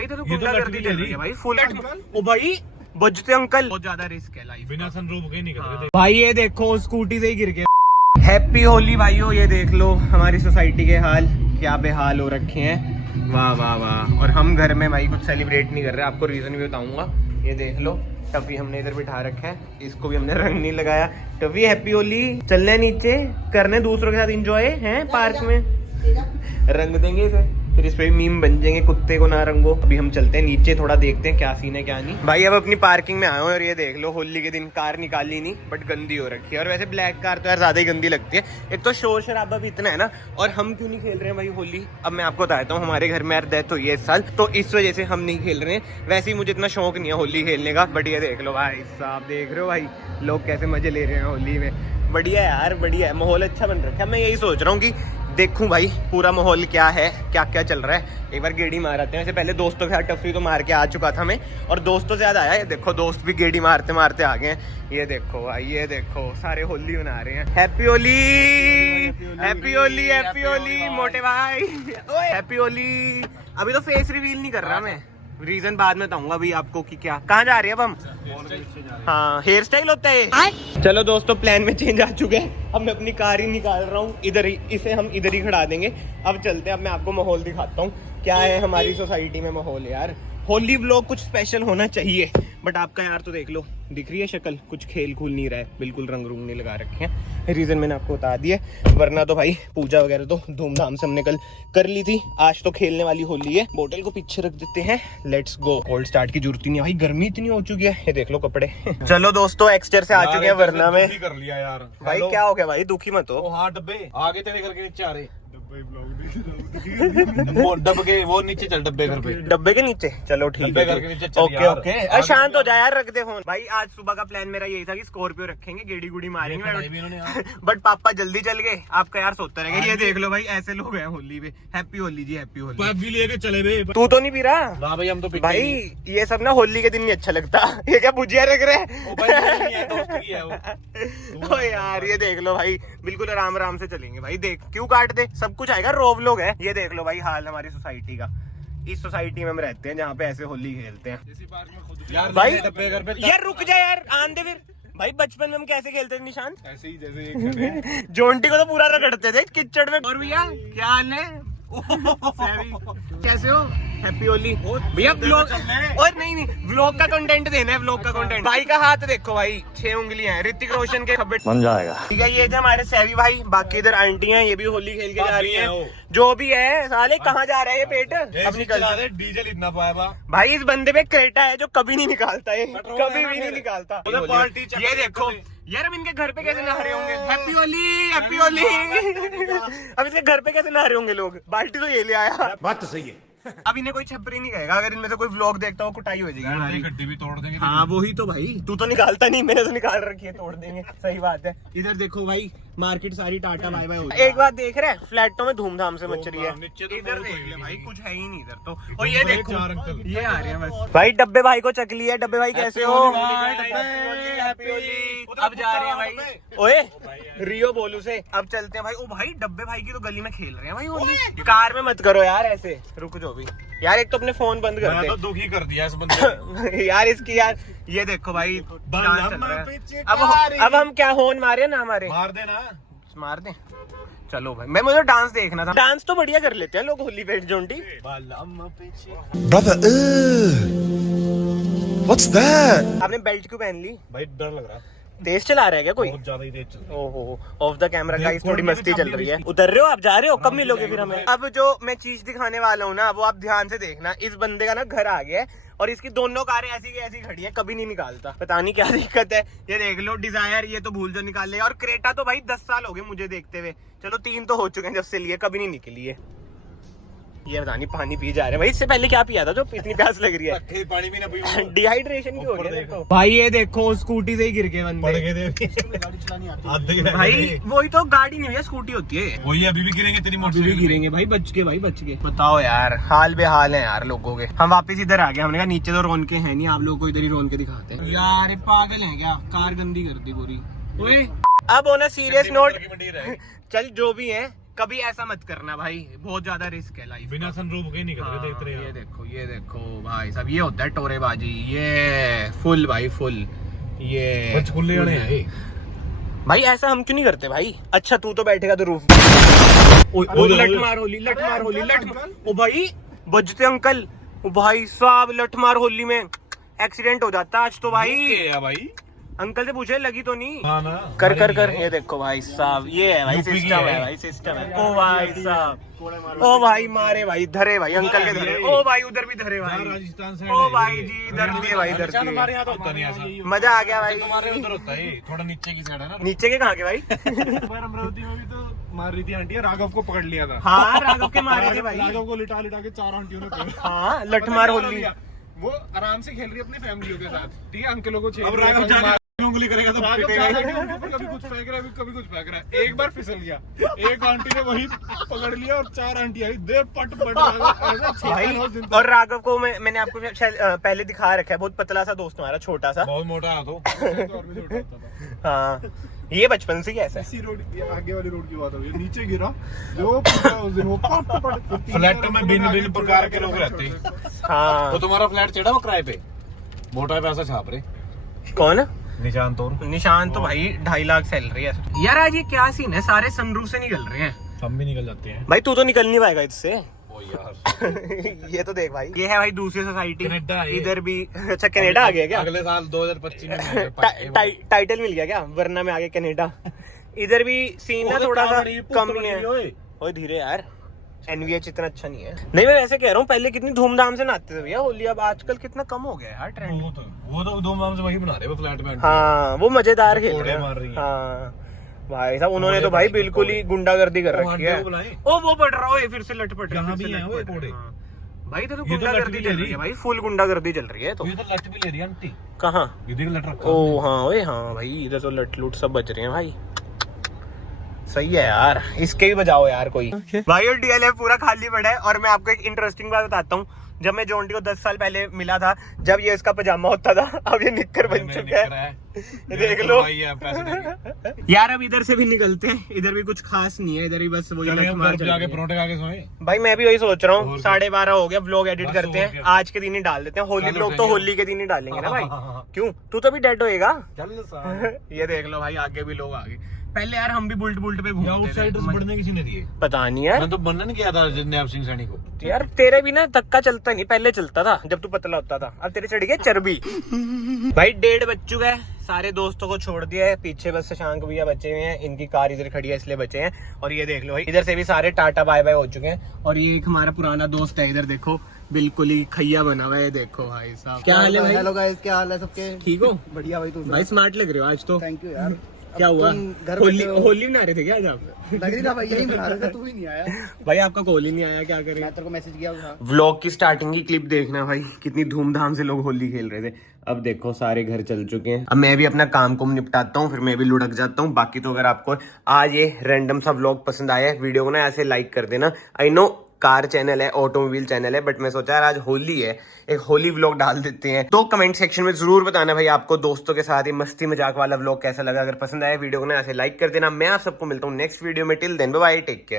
भाई तो गुंडागर्दी चल रही है भाई फुल। ओ भाई बजते अंकल, बहुत ज्यादा रिस्क है लाइफ, बिना सनरूफ के नहीं करते भाई। ये देखो स्कूटी से ही गिर के। हैप्पी होली भाइयों, ये देख लो हमारी सोसाइटी के हाल, क्या बेहाल हो रखे हैं। वाह वाह वाह। और हम घर में भाई कुछ सेलिब्रेट नहीं कर रहे, आपको रीजन भी बताऊंगा। ये देख लो टफी हमने इधर बिठा रखा है, इसको भी हमने रंग नहीं लगाया। टफी हैप्पी होली, चलने नीचे करने दूसरों के साथ एंजॉय हैं पार्क में, रंग देंगे इसे, फिर इस पे भी मीम बन जाएंगे कुत्ते को ना रंगो। अभी हम चलते हैं नीचे, थोड़ा देखते हैं क्या सीन है क्या नहीं। भाई अब अपनी पार्किंग में आए हो और ये देख लो होली के दिन कार निकाली नहीं बट गंदी हो रखी है। और वैसे ब्लैक कार तो यार ज्यादा ही गंदी लगती है, एक तो शोर शराबा भी इतना है ना। और हम क्यों नहीं खेल रहे हैं भाई होली, अब मैं आपको बताता हूँ। हमारे घर में यार डेथ हुई है इस साल, तो इस वजह से हम नहीं खेल रहे हैं। वैसे ही मुझे इतना शौक नहीं है होली खेलने का, बट ये देख लो भाई साहब, देख रहे हो भाई लोग कैसे मजे ले रहे हैं होली में। बढ़िया यार बढ़िया है, माहौल अच्छा बन रखा है। मैं यही सोच रहा हूँ कि देखूं भाई पूरा माहौल क्या है, क्या क्या चल रहा है। एक बार गेड़ी मार आते हैं। वैसे पहले दोस्तों के साथ टफरी तो मार के आ चुका था मैं, और दोस्तों से याद आया, ये देखो दोस्त भी गेड़ी मारते मारते आ गए हैं। ये देखो भाई, ये देखो सारे होली मना रहे हैं। Happy Holi happy Holi happy Holi मोटे भाई, हैप्पी होली। अभी तो फेस रिवील नहीं कर रहा मैं, रीजन बाद में बताऊंगा अभी आपको कि क्या कहाँ जा रही है अब हम। हाँ हेयर स्टाइल होता है। चलो दोस्तों प्लान में चेंज आ चुके हैं, अब मैं अपनी कार ही निकाल रहा हूँ इधर ही, इसे हम इधर ही खड़ा देंगे। अब चलते हैं, अब मैं आपको माहौल दिखाता हूँ क्या है हमारी सोसाइटी में माहौल। यार होली व्लॉग कुछ स्पेशल होना चाहिए, बट आपका यार तो देख लो दिख रही है शक्ल, कुछ खेल खूल नहीं रहा है, बिल्कुल रंग रूंग नहीं लगा रखे हैं। रीजन मैंने आपको बता दिया, वरना तो भाई पूजा वगैरह तो धूमधाम से हमने कल कर ली थी। आज तो खेलने वाली होली है। बोतल को पीछे रख देते हैं, लेट्स गो। कोल्ड स्टार्ट की जरूरत ही नहीं है भाई, गर्मी इतनी हो चुकी है। ये देख लो कपड़े। चलो दोस्तों एक्सटर से आ चुके हैं, वरना में कर लिया यार भाई क्या हो गया भाई, दुखी मत हो। हाँ डब्बे आगे तेरे घर के नीचे आ रहे, वो डब्बे वो नीचे चल, डब्बे घर पे, डब्बे के नीचे चलो ठीक है, घर के नीचे चल ओके ओके। अरे शांत हो जा यार, रख दे फोन। भाई आज सुबह का प्लान मेरा यही था कि स्कॉर्पियो रखेंगे, गेड़ी गुड़ी मारेंगे, बट पापा जल्दी चल गए। आपका यार सोता रहेगा। ये देख लो भाई ऐसे लोग हैं होली में। हैप्पी होली जी, हैप्पी होली। भी लेके चले भाई, तू तो नहीं पी रहा ना भाई, हम तो भाई। ये सब ना होली के दिन नहीं अच्छा लगता। ये क्या भुजिया रख रहे ओ यार। ये देख लो भाई बिल्कुल आराम आराम से चलेंगे भाई, देख क्यों काट दे, सब कुछ आएगा, रोव लोग है। ये देख लो भाई हाल हमारी सोसाइटी का। इस सोसाइटी में हम रहते हैं जहाँ पे ऐसे होली खेलते हैं यार भाई। घर पे यार रुक जा यार, आन दे फिर। भाई बचपन में हम कैसे खेलते थे निशान, ऐसे ही जैसे जोंटी को तो पूरा रगड़ते थे किचड़ में। और भैया क्या हाल है, कैसे हो, हैप्पी होली भैया। ब्लॉग और नहीं व्लॉग का कंटेंट देना है, व्लॉग का कंटेंट। भाई का हाथ देखो भाई, 6 उंगलियां हैं, ऋतिक रोशन के खब्बे बन जाएगा। ठीक है, ये थे हमारे सैवी भाई, बाकी इधर आंटी हैं, ये भी होली खेल के जा रही है। जो भी है साले कहाँ जा रहे हैं ये पेट अपनी डीजल इतना पाया भाई। इस बंदे पे क्रेटा है जो कभी नहीं निकालता है, कभी भी नहीं निकालता। ये देखो यार, अब इनके घर पे कैसे नहा रहे होंगे। Happy Holi happy Holi. अब इसके घर पे कैसे नहा रहे होंगे लोग, बाल्टी तो ये ले आया। बात तो सही है। अब इन्हें कोई छपरी नहीं कहेगा, अगर इनमें से कोई व्लॉग देखता हो कुटाई हो जाएगी। गड्ढे भी तोड़ देंगे। हाँ वही तो भाई, तू तो निकालता नहीं, मैंने तो निकाल रखी है, तोड़ देंगे। सही बात है। इधर देखो भाई मार्केट सारी टाटा बाय बाय हो गई। एक बात देख रहे हैं, फ्लैटों में धूमधाम से मच रही है। इधर देख ले भाई, कुछ है ही नहीं इधर तो। और ये देखो ये आ रहे हैं बस भाई। डब्बे भाई को चकली है। डब्बे भाई कैसे हो, हैप्पी होली। अब जा रहे हैं भाई, ओए रियो बोलू से। अब चलते हैं भाई। ओ भाई डब्बे भाई की तो गली में खेल रहे हैं भाई होली। कार में मत करो यार ऐसे, रुक जाओ भी यार। एक तो अपने फोन बंद कर दे, तो दुखी कर दिया इस बंदे यार इसकी यार। ये देखो भाई डांस चल रहा है। अब हम क्या होन मारे ना हमारे, मार देना, मार दे। चलो भाई, मैं मुझे डांस देखना था। डांस तो बढ़िया कर लेते हैं लोग होली पे जोंटी। Brother, what's that? आपने बेल्ट क्यों पहन ली भाई? डर लग रहा है। तेज चला रहा है क्या कोई? बहुत ज्यादा ही तेज चल रहा है। ओहो, ऑफ द कैमरा गाइस थोड़ी मस्ती चल रही है। उतर रहे हो आप, जा रहे हो, कब मिलोगे फिर हमें? अब जो मैं चीज दिखाने वाला हूँ ना, वो आप ध्यान से देखना। इस बंदे का ना घर आ गया है और इसकी दोनों कारें ऐसी की ऐसी खड़ी है, कभी नहीं निकालता, पता नहीं क्या दिक्कत है। ये देख लो डिजायर, ये तो भूल जो निकाल लेगा। और क्रेटा तो भाई 10 साल हो गए मुझे देखते हुए, चलो 3 तो हो चुके हैं जब से लिए, कभी नहीं निकली है। ये पता नहीं पानी पी जा रहे हैं भाई। इससे पहले क्या पिया था जो इतनी प्यास लग रही है? पानी भी ना पी, डिहाइड्रेशन की हो गया भाई। ये देखो स्कूटी से ही गिर के भाई। वही तो गाड़ी नहीं है, स्कूटी होती है। वही अभी भी गिरेंगे, तेरी मोटर भी गिरेंगे भाई, बच के भाई बच के। बताओ यार, हाल बेहाल है यार लोगों के। हम वापस इधर आ गए, हमने कहा नीचे तो रौन के है नहीं, आप लोगों को इधर ही रौन के दिखाते हैं। यार पागल है क्या, कार गंदी कर दी पूरी। अब होना सीरियस नोट, चल जो भी है कभी ऐसा मत करना भाई, बहुत ज्यादा रिस्क है लाइफ। बिना सनरूफ के नहीं करते, देखते रहे। ये देखो भाई साहब, ये होता है टोरेबाजी। ये फुल भाई फुल, ये बच खुले होने हैं भाई। ऐसा हम क्यों नहीं करते भाई? अच्छा तू तो बैठेगा तो रूफ लट मार होली, लट मार होली, लट। ओ भाई बजते अंकल, ओ भाई साहब लट मार होली में एक्सीडेंट हो जाता आज तो भाई। भाई अंकल से पूछे लगी तो नहीं? हाँ ना, कर कर कर। ये देखो भाई साहब, ये है भाई सिस्टम है भाई, सिस्टम है। ओ भाई साहब, ओ भाई मारे भाई, धरे भाई अंकल के धरे। ओ भाई उधर भी धरे भाई, राजस्थान से। ओ भाई जी इधर भी है भाई, इधर भी हमारे है। यहाँ तो होता नहीं ऐसा। मजा आ गया भाई। तुम्हारे उधर होता है, थोड़ा नीचे की साइड है ना। नीचे के कहाँ के भाई? अमरावती में भी तो मार रही थी आंटी, राघव को पकड़ लिया था। हाँ राघव के मारे थे भाई। राघव को लिटा लिटा के 4 आंटियों ने हाँ लठ मार होली। वो आराम से खेल रही है अपनी फैमिलियों के साथ, ठीक है, अंकलों को छेड़ उंगली करेगा तो कभी कुछ फेंक रहा है, कभी कुछ फेंक रहा है। एक बार फिसल गया, एक आंटी ने वही पकड़ लिया और 4 आंटी आई, दे पट पट भाई। और राघव को मैंने आपको शायद पहले दिखा रखा है, बहुत पतला सा दोस्त हमारा, छोटा सा, बहुत मोटा है तो। हाँ ये बचपन से ही ऐसा है। इसी रोड, आगे वाली रोड की बात हो गई, नीचे गिरा जो उस दिन वो फ्लैट में भिन्न प्रकार के लोग रहते हैं। हाँ तो तुम्हारा फ्लैट चढ़ा वो किराए पे, मोटा पैसा छाप रहे। कौन? निशान तो निशान तो भाई 2.5 लाख सैलरी है यार। आज ये क्या सीन है, सारे सनरूफ से निकल रहे हैं। हम भी निकल जाते हैं भाई, तू तो निकल नहीं पाएगा इससे। ओ यार ये तो देख भाई, ये है भाई दूसरी सोसाइटी, कनाडा है। इधर भी। अच्छा कनाडा आ गया क्या? अगले साल 2025 में टाइटल मिल गया क्या, वरना में आगे कनाडा। इधर भी सीन ना थोड़ा सा कम ही है। ओए धीरे यार, एनवीएच इतना अच्छा नहीं है। नहीं मैं वैसे कह रहा हूँ, पहले कितनी धूमधाम से नाचते थे भैया होली, अब आजकल कितना कम हो गया यार ट्रेंड। वो तो धूमधाम से वही बना रहे वो फ्लैट में। हाँ वो मजेदार खेल रहे मार रही हैं। है। हाँ भाई साहब, उन्होंने तो भाई बिल्कुल ही गुंडागर्दी कर रखी है। ओ वो पड़ रहा है फिर से लटपट। यहाँ भी है वो कोड़े। भाई तो गुंडागर्दी चल रही है भाई, फुल गुंडागर्दी चल रही है। तो ये तो लट भी ले रही है आंटी। कहाँ? ये देख लट रखा। ओ हाँ ओए हाँ भाई, इधर तो लट लूट सब बच रहे हैं भाई। सही है यार, इसके भी बजाओ यार कोई। भाई और डीएलएफ पूरा खाली पड़ा है। और मैं आपको एक इंटरेस्टिंग बात बताता हूँ, जब मैं जोंटी को 10 साल पहले मिला था, जब ये इसका पजामा होता था, अब ये निक्कर बन चुका है। ये देख लो यार। अब इधर से भी निकलते हैं, इधर भी कुछ खास नहीं है, इधर ही बस वही जाके परोठे खा के सोए। भाई मैं भी वही सोच रहा हूँ, 12:30 हो गया, व्लॉग एडिट करते हैं, आज के दिन ही डाल देते हैं। होली व्लॉग तो होली के दिन ही डालेंगे ना भाई। क्यों, तू तो भी डेड होएगा। ये देख लो भाई, आगे भी लोग आगे। पहले यार हम भी बुल्ट बुल्ट पे घूमते थे। आउटसाइडर्स बढ़ने किसी ने दिए, पता नहीं यार। मैं तो बनना नहीं किया था नैब सिंह सैनी को। यार तेरे भी ना धक्का चलता नहीं, पहले चलता था जब तू पतला होता था, अब तेरे चढ़ गया चर्बी। भाई 1:30 बज चुका है, सारे दोस्तों को छोड़ दिया है, पीछे बस शशांक भैया बचे हुए हैं, इनकी कार इधर खड़ी है इसलिए बचे हैं। और ये देख लो भाई, इधर से भी सारे टाटा बाय बाय हो चुके हैं। और ये एक हमारा पुराना दोस्त है, इधर देखो बिल्कुल ही खैया बना हुआ है। देखो भाई साहब, क्या हाल है भाई? हेलो गाइस, क्या हाल है सबके? ठीक हो? बढ़िया भाई। तू भाई स्मार्ट लग रहे हो आज तो। थैंक यू यार। क्या हुआ? होली मना रहे थे क्या आज आप? लग रही था भाई, यही बना रहे थे, तू ही नहीं आया। भाई आपका कॉल ही नहीं आया, क्या करें? मैं तेरे को मैसेज किया था। व्लॉग की स्टार्टिंग की क्लिप देखना भाई, कितनी धूमधाम से लोग होली खेल रहे थे। अब देखो सारे घर चल चुके हैं। अब मैं भी अपना काम को निपटाता हूँ, फिर मैं भी लुढ़क जाता हूँ। बाकी तो अगर आपको आज ये रैंडम सा व्लॉग पसंद आया है, वीडियो को ना ऐसे लाइक कर देना। आई नो कार चैनल है, ऑटोमोबाइल चैनल है, बट मैं सोचा यार आज होली है, एक होली व्लॉग डाल देते हैं। तो कमेंट सेक्शन में जरूर बताना भाई आपको दोस्तों के साथ ये मस्ती मजाक वाला व्लॉग कैसा लगा। अगर पसंद आया वीडियो को ना ऐसे लाइक कर देना। मैं आप सबको मिलता हूँ नेक्स्ट वीडियो में। Till then bye bye, take care.